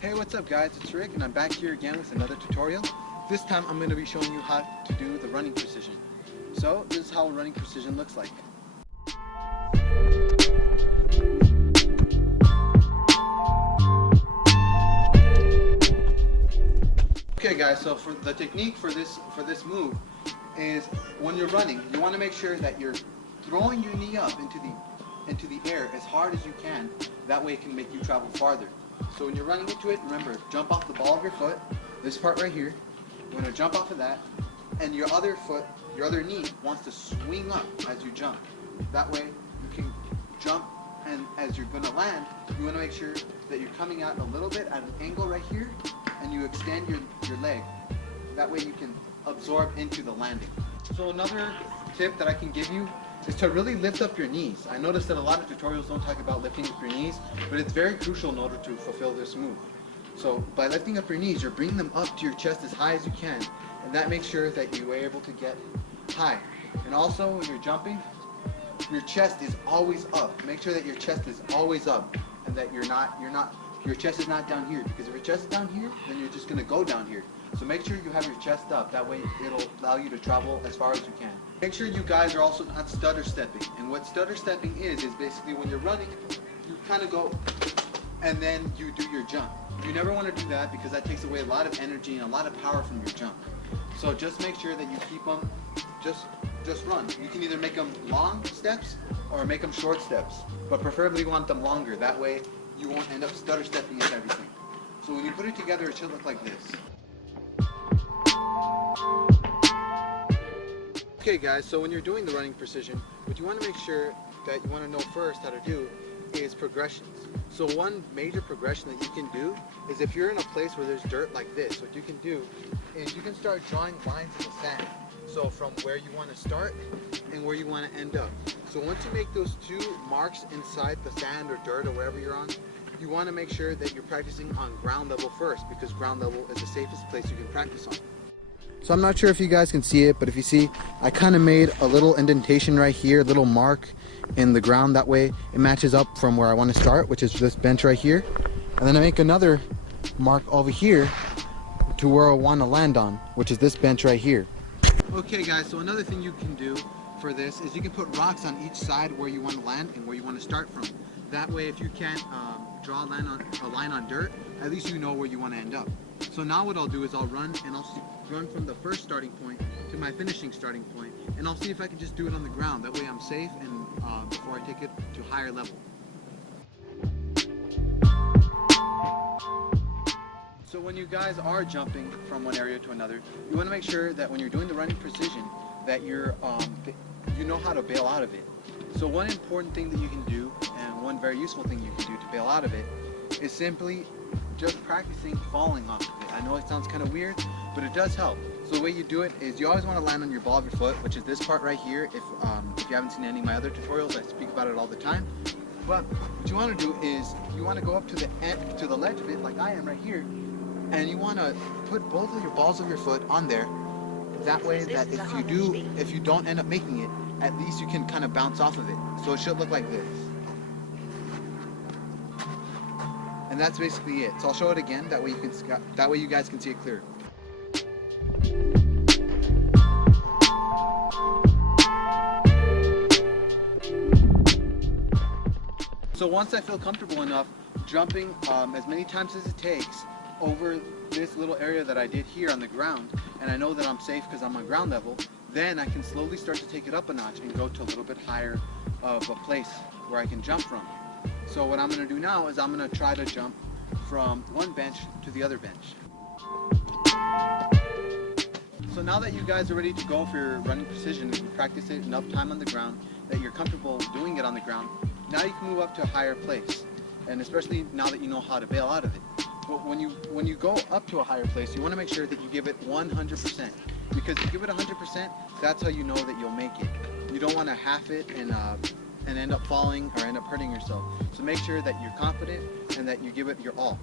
Hey, what's up guys, it's Rick and I'm back here again with another tutorial. This time I'm going to be showing you how to do the running precision. So this is how running precision looks like. Okay guys, so for the technique for this move is when you're running, you want to make sure that you're throwing your knee up into the air as hard as you can. That way it can make you travel farther. So when you're running into it, remember, jump off the ball of your foot, this part right here. You're going to jump off of that, and your other foot, your other knee wants to swing up as you jump. That way you can jump, and as you're going to land, you want to make sure that you're coming out a little bit at an angle right here, and you extend your leg. That way you can absorb into the landing. So another tip that I can give you is to really lift up your knees. I noticed that a lot of tutorials don't talk about lifting up your knees, but it's very crucial in order to fulfill this move. So by lifting up your knees, you're bringing them up to your chest as high as you can, and that makes sure that you are able to get high. And also when you're jumping, your chest is always up. Make sure that your chest is always up, and that your chest is not down here, because if your chest is down here, then you're just going to go down here. So make sure you have your chest up, that way it'll allow you to travel as far as you can. Make sure you guys are also not stutter stepping. And what stutter stepping is basically when you're running, you kind of go and then you do your jump. You never want to do that because that takes away a lot of energy and a lot of power from your jump. So just make sure that you keep them, just run. You can either make them long steps or make them short steps, but preferably you want them longer. That way you won't end up stutter stepping and everything. So when you put it together, it should look like this. Okay guys, so when you're doing the running precision, what you want to make sure that you want to know first how to do is progressions. So one major progression that you can do is if you're in a place where there's dirt like this, what you can do is you can start drawing lines in the sand. So from where you want to start and where you want to end up. So once you make those two marks inside the sand or dirt or wherever you're on, you want to make sure that you're practicing on ground level first, because ground level is the safest place you can practice on. So I'm not sure if you guys can see it, but if you see, I kind of made a little indentation right here, a little mark in the ground. That way it matches up from where I want to start, which is this bench right here. And then I make another mark over here to where I want to land on, which is this bench right here. Okay guys, so another thing you can do for this is you can put rocks on each side where you want to land and where you want to start from. That way if you can't draw a line on dirt, at least you know where you want to end up. So now what I'll do is I'll run and I'll run from the first starting point to my finishing starting point, and I'll see if I can just do it on the ground. That way I'm safe and before I take it to higher level. So when you guys are jumping from one area to another, you want to make sure that when you're doing the running precision that you know how to bail out of it. So one important thing that you can do, and one very useful thing you can do to bail out of it, is simply just practicing falling off of it. I know it sounds kind of weird, but it does help. So the way you do it is you always want to land on your ball of your foot, which is this part right here. If you haven't seen any of my other tutorials, I speak about it all the time. But what you want to do is you want to go up to the ledge of it, like I am right here, and you want to put both of your balls of your foot on there. That way that if you don't end up making it, at least you can kind of bounce off of it. So it should look like this. And that's basically it. So I'll show it again. That way you guys can see it clear. So once I feel comfortable enough jumping as many times as it takes over this little area that I did here on the ground, and I know that I'm safe because I'm on ground level, then I can slowly start to take it up a notch and go to a little bit higher of a place where I can jump from. So what I'm going to do now is I'm going to try to jump from one bench to the other bench. So now that you guys are ready to go for your running precision and you practice it enough time on the ground that you're comfortable doing it on the ground, now you can move up to a higher place. And especially now that you know how to bail out of it. But when you go up to a higher place, you want to make sure that you give it 100%. Because if you give it 100%, that's how you know that you'll make it. You don't want to half it and end up falling or end up hurting yourself. So make sure that you're confident and that you give it your all.